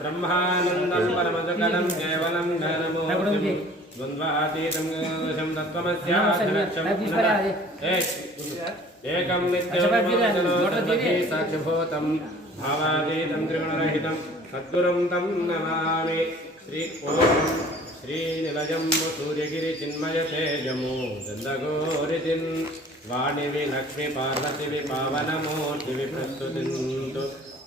ब्रह्मानन्दं परमजगलं केवलं ज्ञानमूर्तिं द्वन्द्वातीतं दशं तत्त्वमस्यादिलक्ष्यं एकं नित्यं साक्षिभूतं भावातीतं त्रिगुणरहितं सद्गुरुं तं नमामि। श्री ॐ श्रीनिलयं सूर्यगिरिचिन्मयतेजमो गन्धगोरितिन् वाणिवि लक्ष्मी पार्वतीवि पावनमूर्तिवि प्रस्तुतिन्तु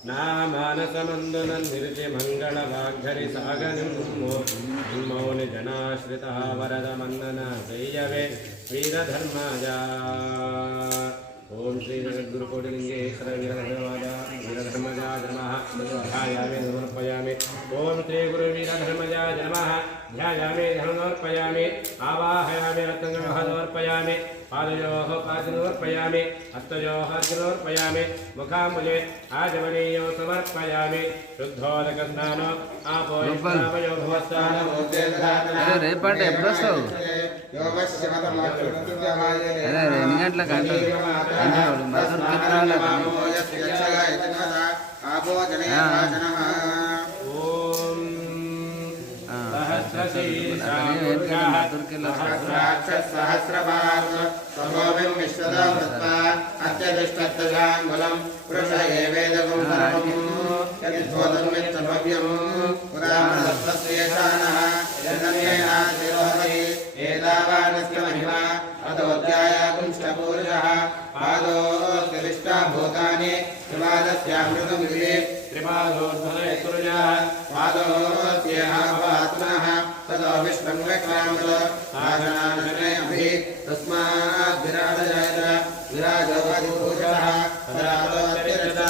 नामानसमन्दुन निर्जिमङ्गलवाग्धरि सागनिम्मो मौनि जनाश्रितः वरदमन्दन शय्यवे वीरधर्मजा। ओम श्री जगद्गुरुकोटिलिंगेश्वर वीरधर्मजाय नमः ध्यायामि समर्पयामि। ओम श्री गुरु वीरधर्मजाय नमः ध्यायामि समर्पयामि। आवाहयामि रत्नगणः समर्पयामि। पादयोः पादनोर्पयामि हस्तयोः अर्घ्यमर्पयामि। मुखाम्बुजे आचमनीयो समर्पयामि। शुद्धोदकस्नानो आपोयस्नावयो भवस्नानो రేపంటే ఎప్పుడు వస్తావు? ఎన్ని గంటలకు అంటే भूतानि त्रिपादस्यामृतमिति त्रिपादोर्ध्वयसुरजः पादोऽस्येहात्मनः ततो विश्वं विक्रामतो आसनाशने अभि तस्मात् विराजयत विराजोऽधिभूषः तदातोऽतिरचत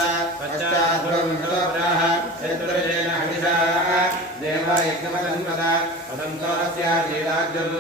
पश्चाद्ब्रह्मणोऽपरः चतुर्वेदेन हविषा देवयज्ञमतन्वत पदं तोऽस्याधीराज्यं